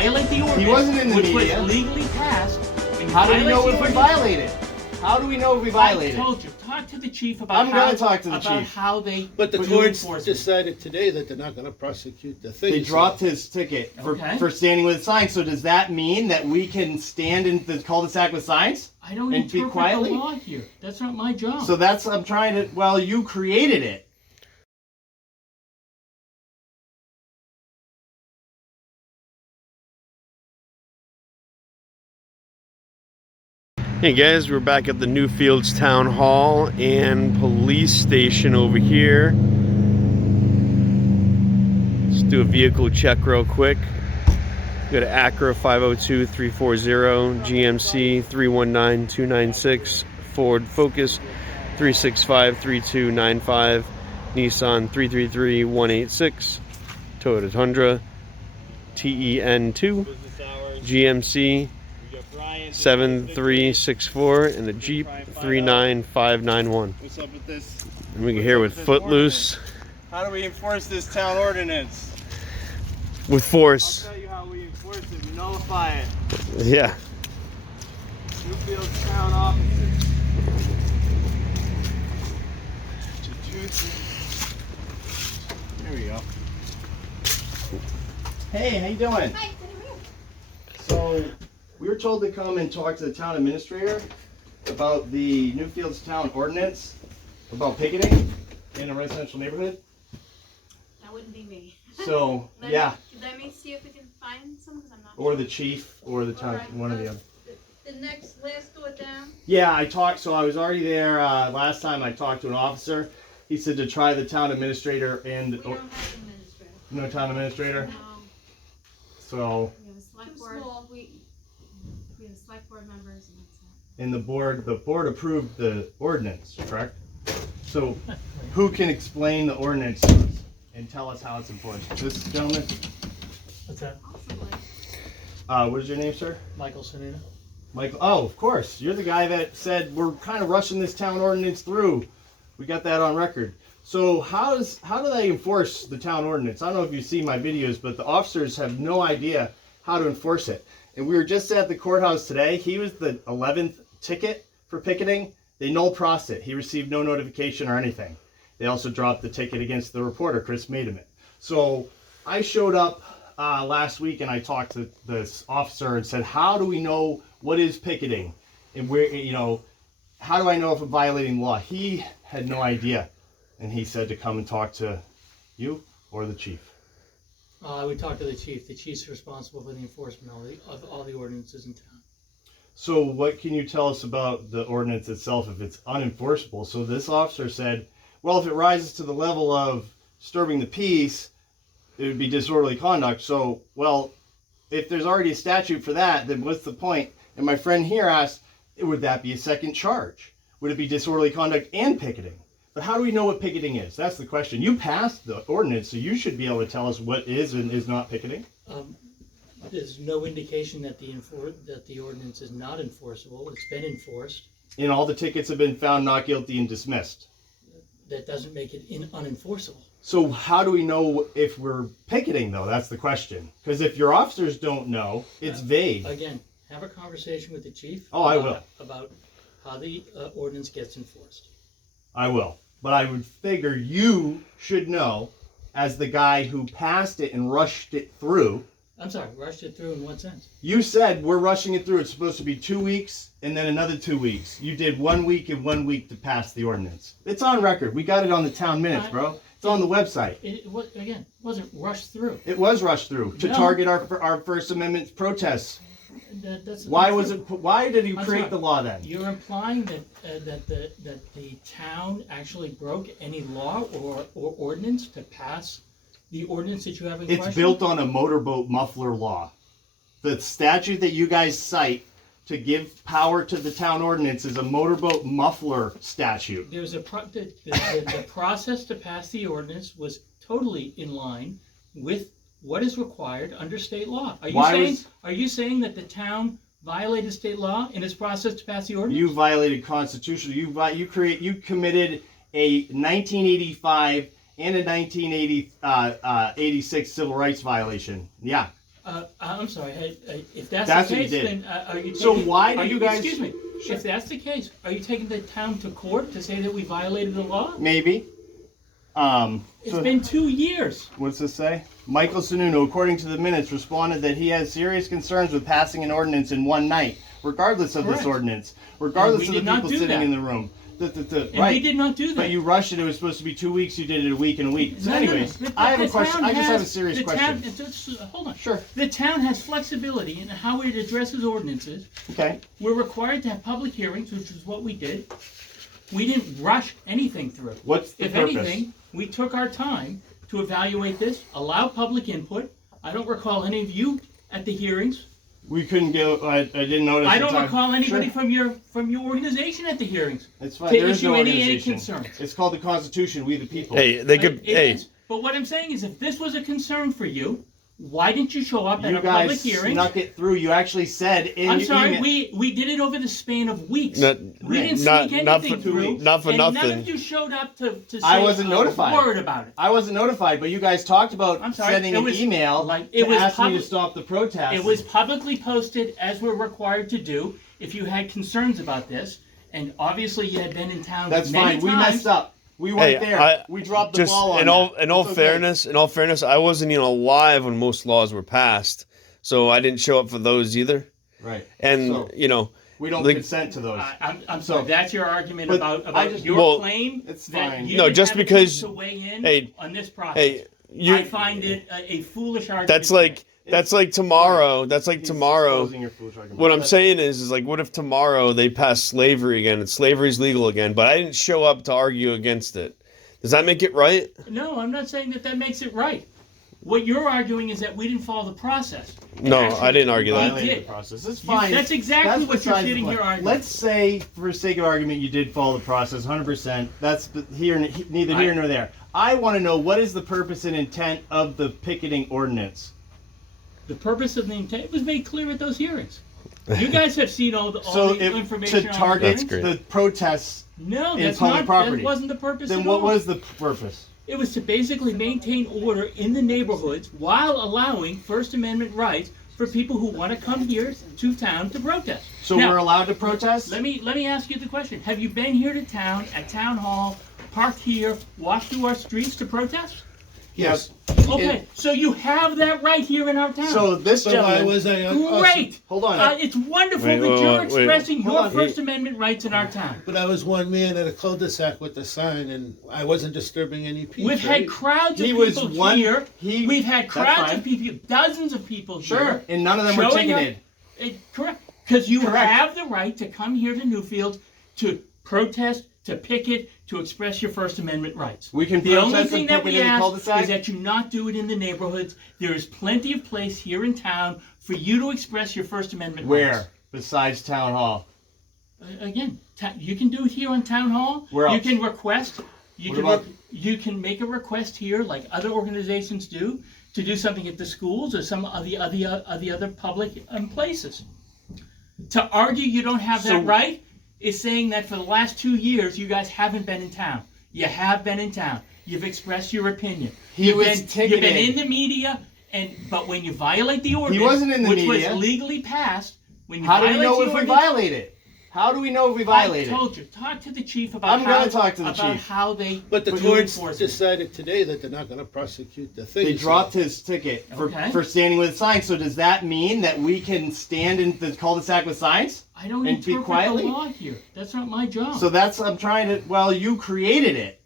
violate the ordinance, He wasn't in the which media. was legally passed. How do we know if we violate it? How do we know if we violate I it? told you, talk to the chief about I'm gonna talk to the about chief. how they But the do courts enforcement. decided today that they're not going to prosecute the thing. They dropped his ticket for standing with signs. So does that mean that we can stand in the cul-de-sac with signs? I don't and be interpret quietly? the law here. That's not my job. So that's, I'm trying to, well, you created it. Hey guys, we're back at the Newfields Town Hall and Police Station over here. Let's do a vehicle check real quick. We got an Acura 502-340, GMC 319-296, Ford Focus 365-3295, Nissan 333-186, Toyota Tundra, TEN2, GMC 7364, and the Jeep 39591. What's up with this? And we can hear with Footloose How do we enforce this town ordinance? with force. I'll tell you how we enforce it. We nullify it. Yeah. Newfields town offices. There we go. Hey, how you doing? Hi, So, we were told to come and talk to the town administrator about the Newfields town ordinance about picketing in a residential neighborhood. that wouldn't be me. So, Let yeah, let me see if we can find some, because I'm not or sure. the chief or the town, Alright, one or the other. The next, last door down. Yeah, I talked, so I was already there last time. I talked to an officer. He said to try the town administrator and We don't have an administrator. no town administrator. No, So, we have a select board. We have select board members and that's it. and the board approved the ordinance, correct? So, who can explain the ordinance to us and tell us how it's enforced? This gentleman. What's that? Possibly. What is your name, sir? Michael Sanina? Michael. Oh, of course. You're the guy that said we're kind of rushing this town ordinance through. We got that on record. So how do they enforce the town ordinance? I don't know if you see my videos, but the officers have no idea how to enforce it. And we were just at the courthouse today. He was the 11th ticket for picketing. They null processed it. He received no notification or anything. They also dropped the ticket against the reporter, Chris Maidament. So I showed up last week and I talked to this officer and said, how do we know what is picketing? And where, how do I know if I'm violating law? He had no idea. And he said to come and talk to you or the chief. We talked to the chief. The chief's responsible for the enforcement of all the ordinances in town. So what can you tell us about the ordinance itself if it's unenforceable? So this officer said, well, if it rises to the level of disturbing the peace, it would be disorderly conduct. So, well, if there's already a statute for that, then what's the point? And my friend here asked, would that be a second charge? Would it be disorderly conduct and picketing? But how do we know what picketing is? That's the question. You passed the ordinance, so you should be able to tell us what is and is not picketing. There's no indication that the ordinance is not enforceable. It's been enforced. And all the tickets have been found not guilty and dismissed. That doesn't make it unenforceable. So how do we know if we're picketing, though? That's the question. Because if your officers don't know, it's vague. Again, have a conversation with the chief. Oh, I will. About how the ordinance gets enforced. I will. But I would figure you should know, as the guy who passed it and rushed it through. I'm sorry, rushed it through in what sense? You said we're rushing it through. It's supposed to be 2 weeks and then another 2 weeks. You did 1 week and 1 week to pass the ordinance. It's on record. We got it on the town minutes, bro. It's on the website. It wasn't rushed through. It was rushed through to No. target our First Amendment protests. Why did you create the law then? You're implying that the town actually broke any law or ordinance to pass the ordinance that you have in question? It's built on a motorboat muffler law. The statute that you guys cite to give power to the town ordinance is a motorboat muffler statute. There's the process to pass the ordinance was totally in line with what is required under state law. Are you saying that the town violated state law in its process to pass the ordinance? You violated constitution. You committed a 1985 and a 1986 civil rights violation. Yeah, I'm sorry, if that's That's the what you case, did. then are you So taking- why do are you guys- Excuse me, if that's the case, are you taking the town to court to say that we violated the law? Maybe. It's been 2 years. What's this say? Michael Sununu, according to the minutes, responded that he has serious concerns with passing an ordinance in one night, regardless of this Correct. ordinance, regardless And we of did the not people do sitting that. in the room. And Right. we did not do that. But you rushed it. It was supposed to be 2 weeks. You did it a week and a week. So, No, no, no. anyways, The- I have the a question. town I just have a has- serious the question. town- hold on. Sure. The town has flexibility in how it addresses ordinances. Okay. We're required to have public hearings, which is what we did. We didn't rush anything through. What's the If purpose? anything, we took our time to evaluate this, allow public input. I don't recall any of you at the hearings. We couldn't go. I didn't notice. I the don't time. recall anybody Sure. from your organization at the hearings. It's fine. to There is issue no any organization. concerns. It's called the Constitution. We the people. Hey, they could. It Hey, is. But what I'm saying is, if this was a concern for you, why didn't you show up at You a public guys hearing? snuck it through. You actually said in I'm your sorry, email. we did it over the span of weeks. Not- we didn't not- sneak not anything for- through. not for and None nothing. of you showed up to say I wasn't notified. a word about it. I wasn't notified, but you guys talked about I'm sorry, sending it an was- email like, to it was ask me to public- stop the protest. It was publicly posted as we're required to do. If you had concerns about this, and obviously you had been in town That's many fine. We times. messed up. We weren't there. I- We dropped the just ball on in all that. in all It's okay. fairness, I wasn't even alive when most laws were passed, so I didn't show up for those either. Right. And So- you know, We don't like- consent to those. I'm sorry. So- That's your argument but about I just- your Well, claim it's that fine. you No, didn't just have a because- chance to weigh in hey, on this process. hey, you. I find it a foolish argument. That's like tomorrow. That's like He's tomorrow. exposing your foolish argument. What I'm That's- saying is like, what if tomorrow they pass slavery again and slavery's legal again, but I didn't show up to argue against it? Does that make it right? No, I'm not saying that makes it right. What you're arguing is that we didn't follow the process. No, Actually, I didn't argue we that. Violated did. the process. It's You- fine. that's exactly what you're besides the sitting point. here arguing. Let's say, for sake of argument, you did follow the process 100%. That's neither here nor there. I want to know, what is the purpose and intent of the picketing ordinance? The purpose of the intent was made clear at those hearings. You guys have seen all the So information to on target That's great. the protests, No, in that's public not. property. That wasn't the purpose. then at what all. was the purpose? It was to basically maintain order in the neighborhoods while allowing First Amendment rights for people who want to come here to town to protest. So Now, we're allowed to protest? Let me ask you the question: have you been here to town at town hall, parked here, walked through our streets to protest? Yes. Okay, so you have that right here in our town. So this But why gentleman, was I great. hold on. It's wonderful Wait, that wait, you're wait. expressing Hold your on. First Amendment rights in our town. But I was one man at a cul-de-sac with a sign, and I wasn't disturbing any peace. We've had crowds of He was people one- here. he- We've had that's crowds fine. of people, dozens of people Sure, here. and none of them were showing up- ticketed. Correct. Because you Correct. have the right to come here to Newfield to protest, to picket, to express your First Amendment rights. We can The only protest thing and that picket we in the ask cul-de-sac? is that you not do it in the neighborhoods. There is plenty of place here in town for you to express your First Amendment rights. Where? Besides town hall? Again, you can do it here on Town Hall. Where You else? can request. You What can about- you can make a request here, like other organizations do, to do something at the schools or some of the other public places. To argue you don't have So- that right is saying that for the last 2 years you guys haven't been in town. You have been in town. You've expressed your opinion. He was You've ticketed. been in the media, but when you violate the ordinance, wasn't in the which media. was legally passed, when you How do we violate know the if we ordinance- violate it? How do we know if we violate I it? told you, talk to the chief about I'm gonna talk to the about chief. how they But the do courts enforcement. decided today that they're not going to prosecute the thing. They so- dropped his ticket Okay. for standing with signs. So does that mean that we can stand in the cul-de-sac with signs? I don't and be interpret quietly? the law here. That's not my job. So I'm trying to, well, you created it.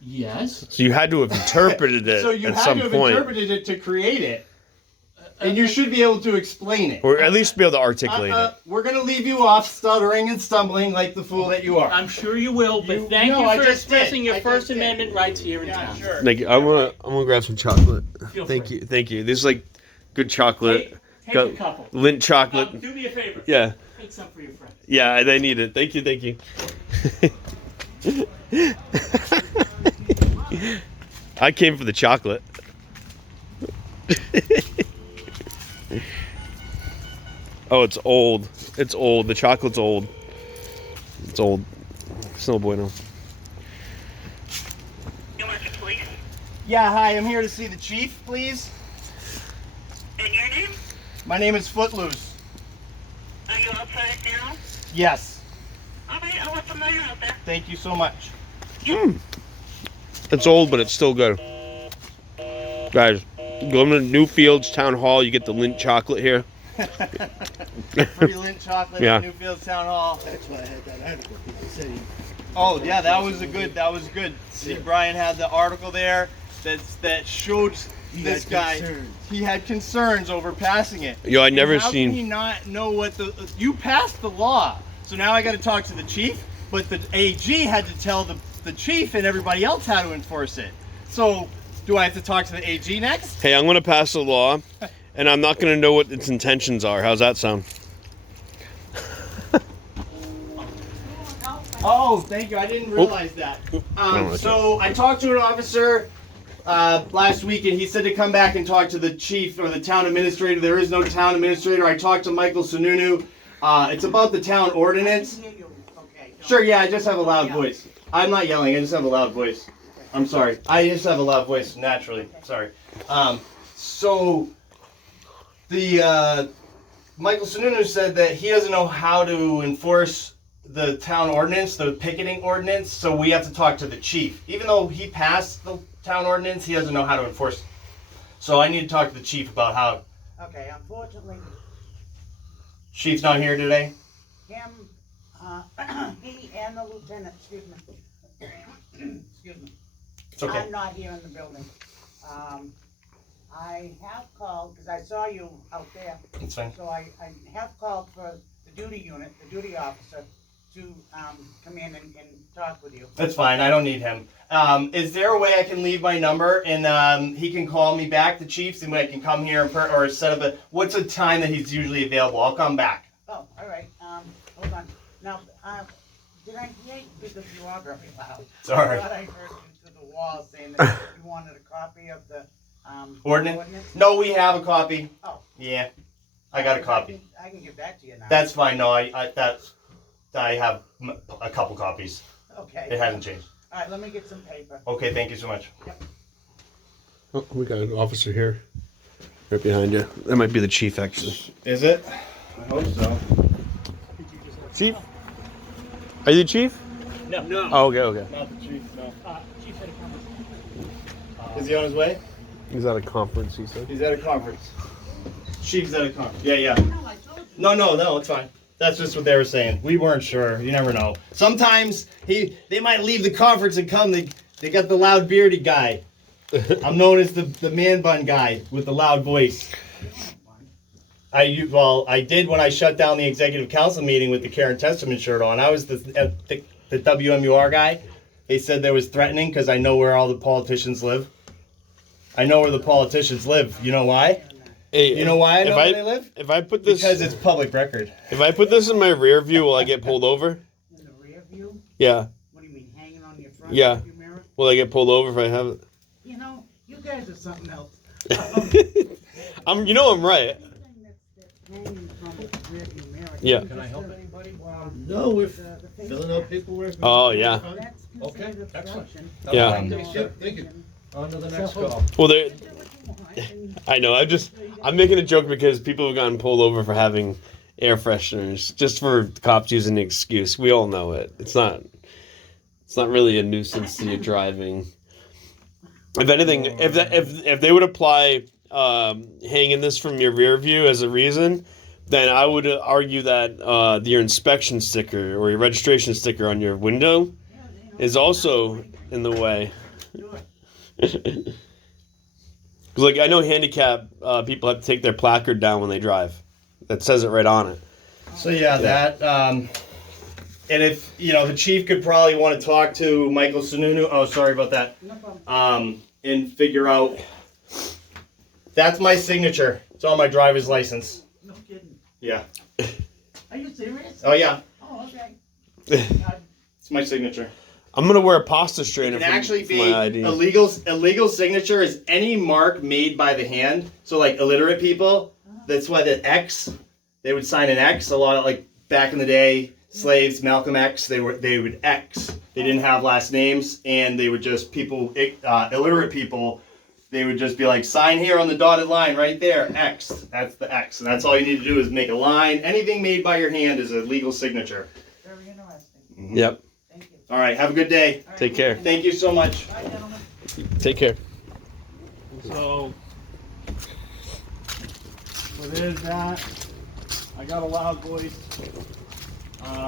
yes. So you had to have interpreted it So you at had some to have point, interpreted it to create it. And you should be able to explain it. or at least be able to articulate it. We're going to leave you off stuttering and stumbling like the fool that you are. I'm sure you will, but thank no, you I for just expressing did. your I First just did. Amendment rights here in town. sure. Thank you. I'm gonna grab some chocolate. Feel Thank free. you. This is like good chocolate. Take Got a couple. Lint chocolate. Do me a favor. Yeah. Take some for your friends. Yeah, they need it. Thank you. I came for the chocolate. Oh, it's old. It's old. The chocolate's old. It's old. It's no bueno. Police, Yeah, hi, I'm here to see the chief, please. and you're My name is Footloose. Are you outside now? Yes. Okay, I want some mayor out there. Thank you so much. It's old, but it's still good. Guys, go to Newfields Town Hall. You get the Lindt chocolate here. Free Lindt chocolate Yeah. at Newfields Town Hall. That's why I had that article. People say, Oh yeah, that was good. See, Brian had the article there that showed He this had guy. concerns. He had concerns over passing it. Yo, I And never how seen. can he not know what you passed the law? So now I got to talk to the chief, but the AG had to tell the chief and everybody else how to enforce it. So do I have to talk to the AG next? Hey, I'm gonna pass a law, and I'm not gonna know what its intentions are. How's that sound? Oh, thank you. I didn't realize that. So I talked to an officer last week, and he said to come back and talk to the chief or the town administrator. There is no town administrator. I talked to Michael Sununu. It's about the town ordinance. Sure, yeah, I just have a loud voice. I'm not yelling. I just have a loud voice. I'm sorry. I just have a loud voice naturally. Sorry. So the Michael Sununu said that he doesn't know how to enforce the town ordinance, the picketing ordinance, so we have to talk to the chief. Even though he passed the town ordinance, he doesn't know how to enforce it. So I need to talk to the chief about how. Okay, unfortunately, Chief's not here today? him, he and the lieutenant, excuse me, It's okay. I'm not here in the building. I have called, because I saw you out there, It's fine. so I have called for the duty unit, the duty officer, to come in and talk with you. That's fine. I don't need him. Is there a way I can leave my number and he can call me back, the chief, and I can come here and or set up a. What's a time that he's usually available? I'll come back. Oh, all right, hold on. Now, did I hear you, because you are very loud. Sorry. I thought I heard you through the wall saying that you wanted a copy of the Ordinance? No, we have a copy. Oh. Yeah, I got a copy. I can give that to you now. That's fine. No, I have a couple copies. Okay. It hasn't changed. All right, let me get some paper. Okay, thank you so much. Oh, we got an officer here, right behind you. That might be the chief, actually. Is it? I hope so. Chief? Are you the chief? No. Oh, okay. Not the chief, no. Chief had a comment. Is he on his way? He's at a conference, he said. He's at a conference. Chief's at a conference. Yeah. No, it's fine. That's just what they were saying. We weren't sure. You never know. Sometimes they might leave the conference and come. They got the loud bearded guy. I'm known as the man bun guy with the loud voice. I did when I shut down the executive council meeting with the Care and Testament shirt on. I was the WMUR guy. They said there was threatening because I know where all the politicians live. I know where the politicians live. You know why? Hey, You know why I know where they live? If I put this, Because it's public record. if I put this in my rear view, will I get pulled over? In the rear view? Yeah. What do you mean, hanging on your front Yeah. view mirror? Will I get pulled over if I have it? You know, you guys are something else. I'm right. Anything that's hanging from the rear view mirror. Yeah. Can I help anybody while No, we're the face filling out paperwork. Oh, yeah. That's Okay, considered excellent. obstruction. Yeah. Thank you. On to the next call. Well, Do what you want, and I know. I'm making a joke because people have gotten pulled over for having air fresheners, just for cops using the excuse. We all know it. It's not really a nuisance to you driving. If anything, if they would apply hanging this from your rear view as a reason, then I would argue that your inspection sticker or your registration sticker on your window is also in the way. Like, I know handicap people have to take their placard down when they drive. That says it right on it. So that and if the chief could probably want to talk to Michael Sununu. Oh, sorry about that. no problem. And figure out. That's my signature. It's on my driver's license. No kidding. Yeah. Are you serious? Oh yeah. Oh, okay. It's my signature. I'm gonna wear a pasta It strainer can actually for be my ID. a legal signature is any mark made by the hand. So like illiterate people, that's why the X, they would sign an X. A lot of like back in the day, slaves, Malcolm X, they would X. They didn't have last names, and they would just illiterate people they would just be like, sign here on the dotted line right there, X. That's the X. And that's all you need to do is make a line. Anything made by your hand is a legal signature. Very interesting. Yep. Thank you. All right, have a good day. All right, Take care. Thank you so much. Bye, gentlemen. Take care. So there's that. I got a loud voice.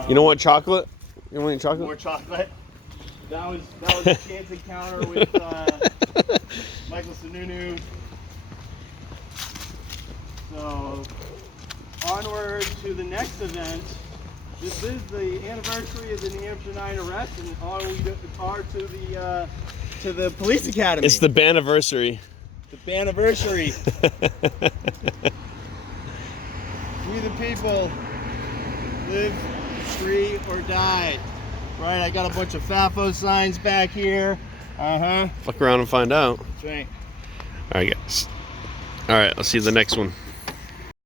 You don't want chocolate? You don't want any chocolate? More chocolate. That was a chance encounter with Michael Sununu. So onward to the next event. This is the anniversary of the New Hampshire 9 arrest, and on we are to the police academy. It's the banniversary. The banniversary. We the people live free or die. Right, I got a bunch of FAFO signs back here. Fuck around and find out. That's right. All right, guys. All right, I'll see you in the next one.